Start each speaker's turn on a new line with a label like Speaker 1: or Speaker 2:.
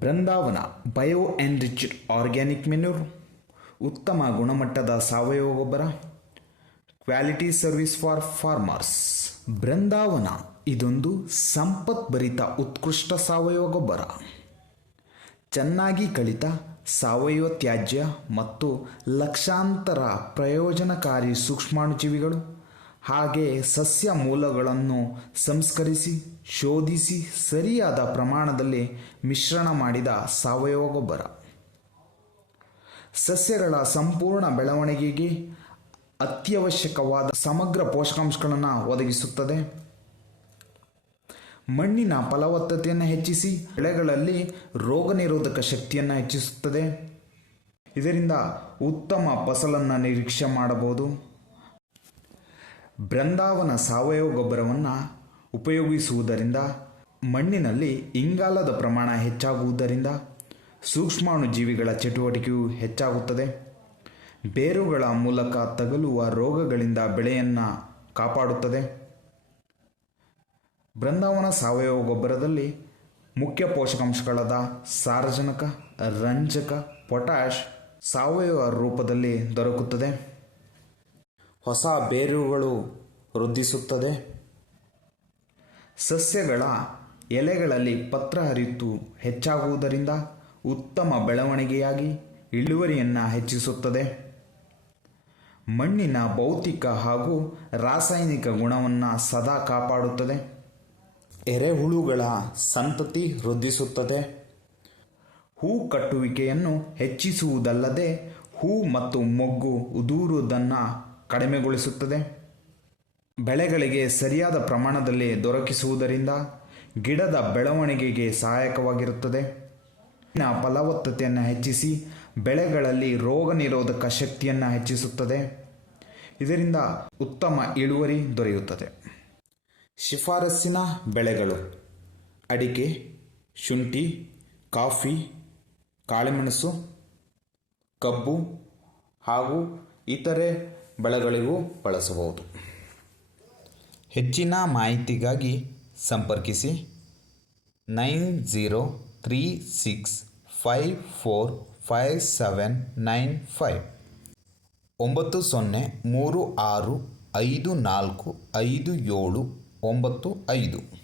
Speaker 1: Brindavana bio enriched organic manure ಉತ್ತಮ ಗುಣಮಟ್ಟದ ಸಾವಯವ ಗೊಬ್ಬರ quality service for farmers Brindavana ಇದೊಂದು ಸಂಪತ್ಭರಿತ ಉತ್ಕೃಷ್ಟ ಸಾವಯವ ಗೊಬ್ಬರ. ಚೆನ್ನಾಗಿ ಕಳಿತ ಸಾವಯವ ತ್ಯಾಜ್ಯ ಮತ್ತು ಲಕ್ಷಾಂತರ ಪ್ರಯೋಜನಕಾರಿ ಸೂಕ್ಷ್ಮಾಣುಜೀವಿಗಳು ಹಾಗೆ ಸಸ್ಯ ಮೂಲಗಳನ್ನು ಸಂಸ್ಕರಿಸಿ, ಶೋಧಿಸಿ ಸರಿಯಾದ ಪ್ರಮಾಣದಲ್ಲಿ ಮಿಶ್ರಣ ಮಾಡಿದ ಸಾವಯವ ಗೊಬ್ಬರ. ಸಸ್ಯಗಳ ಸಂಪೂರ್ಣ ಬೆಳವಣಿಗೆಗೆ ಅತ್ಯವಶ್ಯಕವಾದ ಸಮಗ್ರ ಪೋಷಕಾಂಶಗಳನ್ನು ಒದಗಿಸುತ್ತದೆ. ಮಣ್ಣಿನ ಫಲವತ್ತತೆಯನ್ನು ಹೆಚ್ಚಿಸಿ, ಬೆಳೆಗಳಲ್ಲಿ ರೋಗ ನಿರೋಧಕ ಶಕ್ತಿಯನ್ನು ಹೆಚ್ಚಿಸುತ್ತದೆ. ಇದರಿಂದ ಉತ್ತಮ ಫಸಲನ್ನು ನಿರೀಕ್ಷೆ ಮಾಡಬಹುದು. ಬೃಂದಾವನ ಸಾವಯವ ಗೊಬ್ಬರವನ್ನು ಉಪಯೋಗಿಸುವುದರಿಂದ ಮಣ್ಣಿನಲ್ಲಿ ಇಂಗಾಲದ ಪ್ರಮಾಣ ಹೆಚ್ಚಾಗುವುದರಿಂದ ಸೂಕ್ಷ್ಮಾಣುಜೀವಿಗಳ ಚಟುವಟಿಕೆಯು ಹೆಚ್ಚಾಗುತ್ತದೆ. ಬೇರುಗಳ ಮೂಲಕ ತಗಲುವ ರೋಗಗಳಿಂದ ಬೆಳೆಯನ್ನು ಕಾಪಾಡುತ್ತದೆ. ಬೃಂದಾವನ ಸಾವಯವ ಗೊಬ್ಬರದಲ್ಲಿ ಮುಖ್ಯ ಪೋಷಕಾಂಶಗಳಾದ ಸಾರಜನಕ, ರಂಜಕ ಪೊಟ್ಯಾಶ್ ಸಾವಯವ ರೂಪದಲ್ಲಿ ದೊರಕುತ್ತದೆ. ಹೊಸ ಬೇರುಗಳು ವೃದ್ಧಿಸುತ್ತದೆ. ಸಸ್ಯಗಳ ಎಲೆಗಳಲ್ಲಿ ಪತ್ರ ಹರಿತು ಹೆಚ್ಚಾಗುವುದರಿಂದ ಉತ್ತಮ ಬೆಳವಣಿಗೆಯಾಗಿ ಇಳುವರಿಯನ್ನು ಹೆಚ್ಚಿಸುತ್ತದೆ. ಮಣ್ಣಿನ ಭೌತಿಕ ಹಾಗೂ ರಾಸಾಯನಿಕ ಗುಣವನ್ನು ಸದಾ ಕಾಪಾಡುತ್ತದೆ. ಎರೆಹುಳುಗಳ ಸಂತತಿ ವೃದ್ಧಿಸುತ್ತದೆ. ಹೂ ಕಟ್ಟುವಿಕೆಯನ್ನು ಹೆಚ್ಚಿಸುವುದಲ್ಲದೆ ಹೂ ಮತ್ತು ಮೊಗ್ಗು ಉದುರುವುದನ್ನು ಕಡಿಮೆಗೊಳಿಸುತ್ತದೆ. ಬೆಳೆಗಳಿಗೆ ಸರಿಯಾದ ಪ್ರಮಾಣದಲ್ಲಿ ದೊರಕಿಸುವುದರಿಂದ ಗಿಡದ ಬೆಳವಣಿಗೆಗೆ ಸಹಾಯಕವಾಗಿರುತ್ತದೆ. ಫಲವತ್ತತೆಯನ್ನು ಹೆಚ್ಚಿಸಿ ಬೆಳೆಗಳಲ್ಲಿ ರೋಗ ನಿರೋಧಕ ಶಕ್ತಿಯನ್ನು ಹೆಚ್ಚಿಸುತ್ತದೆ. ಇದರಿಂದ ಉತ್ತಮ ಇಳುವರಿ ದೊರೆಯುತ್ತದೆ. ಶಿಫಾರಸ್ಸಿನ ಬೆಳೆಗಳು ಅಡಿಕೆ, ಶುಂಠಿ, ಕಾಫಿ, ಕಾಳುಮೆಣಸು, ಕಬ್ಬು ಹಾಗೂ ಇತರೆ ಬೆಳೆಗಳಿಗೂ ಬಳಸಬಹುದು. ಹೆಚ್ಚಿನ ಮಾಹಿತಿಗಾಗಿ ಸಂಪರ್ಕಿಸಿ nine zero three six five four five seven nine five ಒಂಬತ್ತು ಸೊನ್ನೆ ಮೂರು ಆರು ಐದು ನಾಲ್ಕು ಐದು ಏಳು ಒಂಬತ್ತು ಐದು